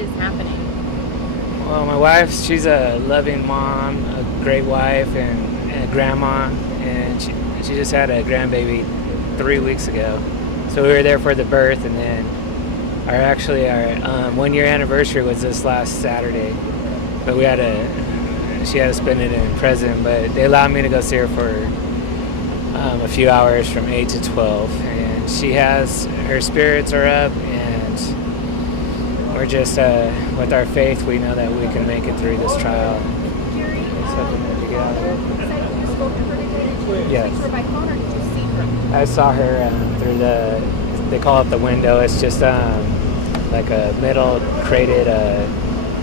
is happening? Well, my wife, she's a loving mom, a great wife, and a grandma, and she just had a grandbaby 3 weeks ago. So we were there for the birth, and then our 1-year anniversary was this last Saturday. But she had to spend it in prison, but they allowed me to go see her for a few hours from 8 to 12. And her spirits are up, and we're just, with our faith, we know that we can make it through this trial. Yes. I saw her through they call it the window. It's just like a metal crated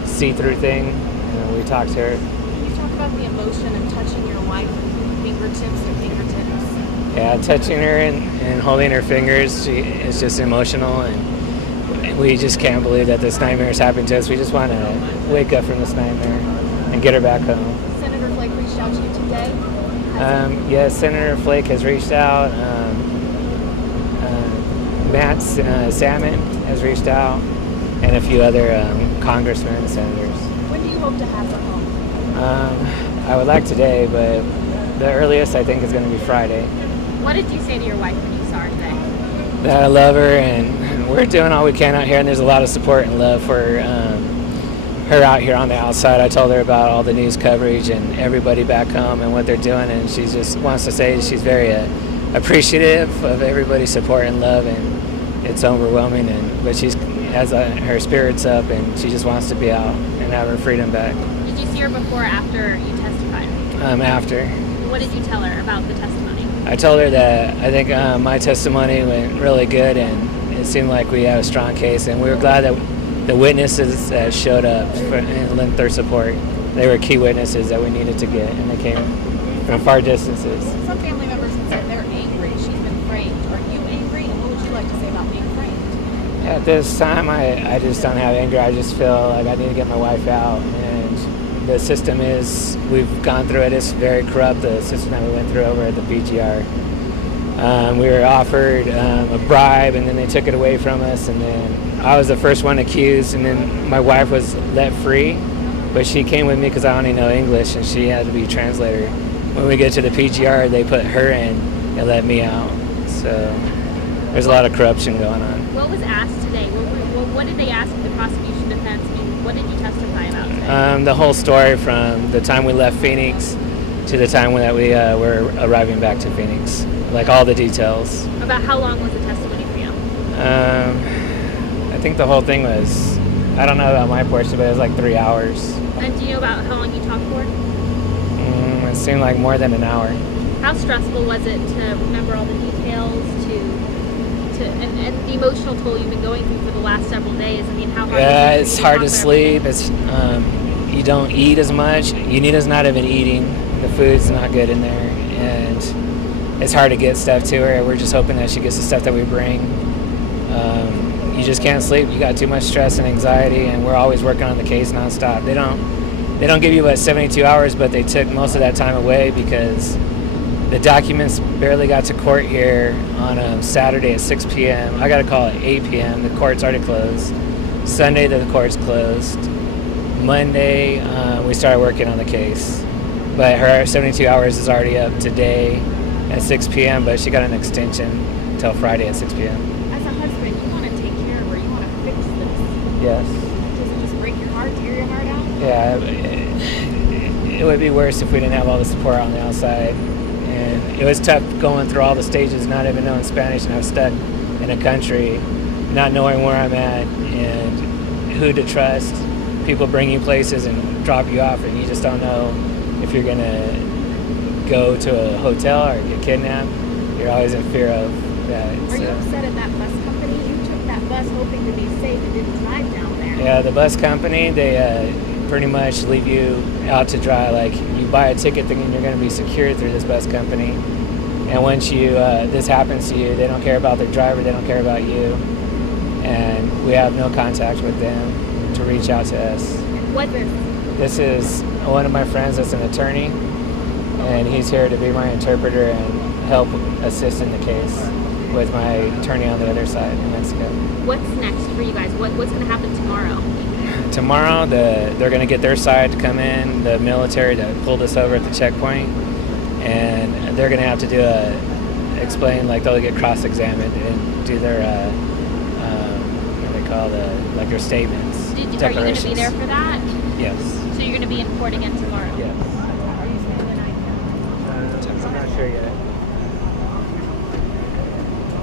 see-through thing. And we talked to her. Can you talk about the emotion of touching your wife with fingertips and fingertips? Yeah, touching her and holding her fingers, it's just emotional, and we just can't believe that this nightmare has happened to us. We just want to wake up from this nightmare and get her back home. Senator Flake reached out to you today? Yes, Senator Flake has reached out. Matt Salmon has reached out, and a few other congressmen and senators. When do you hope to have her home? I would like today, but the earliest I think is going to be Friday. What did you say to your wife when you saw her today? That I love her, and we're doing all we can out here, and there's a lot of support and love for her out here on the outside. I told her about all the news coverage and everybody back home and what they're doing, and she just wants to say she's very appreciative of everybody's support and love, and it's overwhelming. But she has her spirits up, and she just wants to be out and have her freedom back. Did you see her before or after you testified? After. What did you tell her about the testimony? I told her that I think my testimony went really good, and it seemed like we had a strong case, and we were glad that the witnesses that showed up and lent their support, they were key witnesses that we needed to get, and they came from far distances. Some family members have said they're angry. She's been framed. Are you angry? And what would you like to say about being framed? At this time, I just don't have anger. I just feel like I need to get my wife out, and the system we've gone through it, it's very corrupt, the system that we went through over at the BGR. We were offered a bribe, and then they took it away from us, and then I was the first one accused, and then my wife was let free, but she came with me because I only know English, and she had to be a translator. When we get to the PGR, they put her in and let me out. So there's a lot of corruption going on. What was asked today? What did they ask the prosecution defense? I mean, what did you testify about today? The whole story from the time we left Phoenix to the time that we were arriving back to Phoenix. Like all the details. About how long was the testimony for you? I think the whole thing was, I don't know about my portion, but it was like 3 hours. And do you know about how long you talked for? It seemed like more than an hour. How stressful was it to remember all the details, and the emotional toll you've been going through for the last several days? I mean, how hard? Yeah, it's hard to sleep. It's you don't eat as much. Yanira's not even eating. The food's not good in there, and it's hard to get stuff to her. We're just hoping that she gets the stuff that we bring. You just can't sleep. You got too much stress and anxiety, and we're always working on the case nonstop. They don't give you but 72 hours, but they took most of that time away because the documents barely got to court here on Saturday at 6 p.m. I got a call at 8 p.m. The court's already closed. Sunday, the court's closed. Monday, we started working on the case. But her 72 hours is already up today at 6 p.m., but she got an extension until Friday at 6 p.m. As a husband, you want to take care of her. You want to fix this. Yes. Does it just break your heart, tear your heart out? Yeah, it would be worse if we didn't have all the support on the outside. And it was tough going through all the stages, not even knowing Spanish, and I was stuck in a country, not knowing where I'm at and who to trust. People bring you places and drop you off, and you just don't know if you're going to go to a hotel or get kidnapped. You're always in fear of that. Are you upset at that bus company? You took that bus hoping to be safe and didn't drive down there. Yeah, the bus company, they pretty much leave you out to dry. Like, you buy a ticket thinking you're going to be secured through this bus company, and once this happens to you, they don't care about their driver, they don't care about you, and we have no contact with them to reach out to us. What is? This is one of my friends that's an attorney, and he's here to be my interpreter and help assist in the case with my attorney on the other side in Mexico. What's next for you guys? What's going to happen tomorrow? tomorrow, they're going to get their side to come in, the military that pulled us over at the checkpoint, and they're going to have to do explain, like they'll get cross-examined and do their what they call their statements. Are you going to be there for that? Yes. So you're going to be in court again tomorrow? Yes. I'm not sure yet.